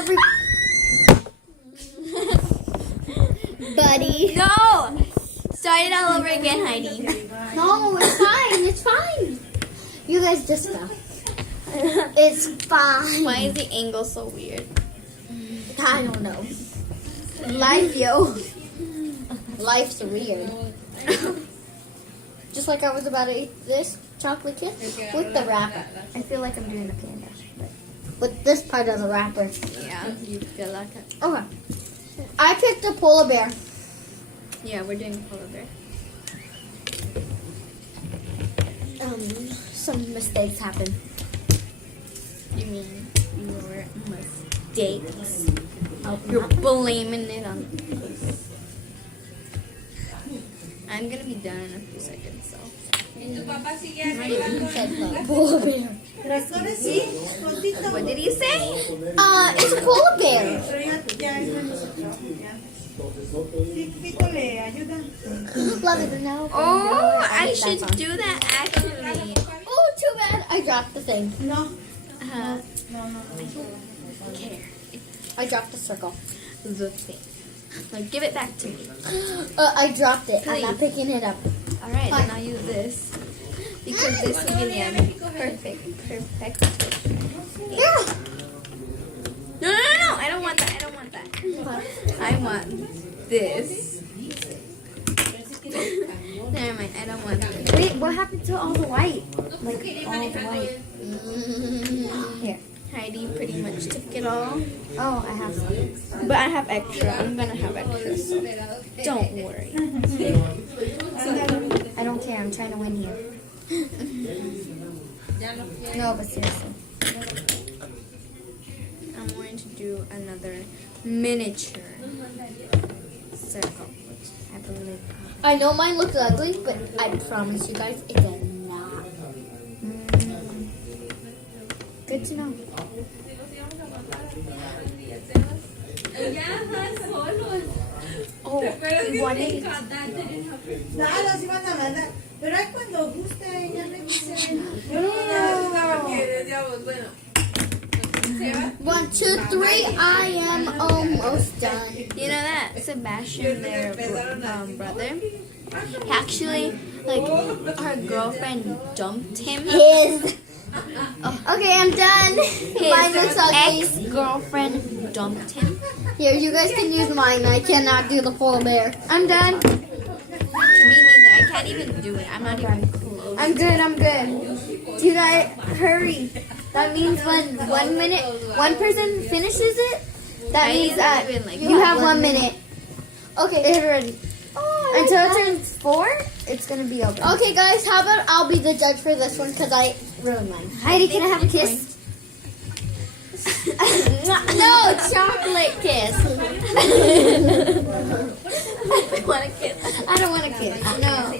every... Buddy. No! Start it all over again, Heidi. No, it's fine. It's fine. You guys just go. It's fine. Why is the angle so weird? I don't know. Life, yo. Life's weird. Just like I was about to eat this chocolate kiss with the wrapper. I feel like I'm doing the panda. With this part of the wrapper. Yeah, you feel like it. Okay. I picked a polar bear. Yeah, we're doing polar bear. Some mistakes happen. You mean your mistakes? Oh, You're blaming it on this. I'm gonna be done in a few seconds, so. polar bear. What did he say? It's a polar bear. Love it now. Oh, I should do that actually. Oh, too bad. I dropped the thing. I don't care. I dropped the circle. The thing. Like, give it back to me. I dropped it. I'm Please. not picking it up. Alright, then I'll use this. Because this will be the perfect. Yeah. No, I don't want that. I want this. Never mind, I don't want this. Wait, what happened to all the white? Like, all the white. Here. Heidi pretty much took it all. Oh, I have some. But I have extra. I'm gonna have extra, so don't worry. I don't care. I'm trying to win here. No, but seriously. I'm going to do another miniature circle, which I believe. I know mine looks ugly, but I promise you guys it does not. Good to know. Oh, you want it? Nada, sí van a mandar. Pero es cuando guste, ya me dicen. Yo no bueno. 1, 2, 3. I am almost done. You know that Sebastian, their brother, he actually, like, her girlfriend dumped him. His. Okay, I'm done. Mine looks His ugly. ex-girlfriend dumped him. Here, you guys can use mine. I cannot do the polar bear. I'm done. Me neither. I can't even do it. I'm not even close. I'm good. You guys, hurry. That means when 1 minute, one person finishes it, that I means that even, like, you have 1 minute. Okay, get ready. Until it turns 4, it's going to be over. Okay, guys, how about I'll be the judge for this one because I ruined mine. Heidi, can I have a kiss? No, chocolate kiss. I want to kiss. I don't want a kiss. No.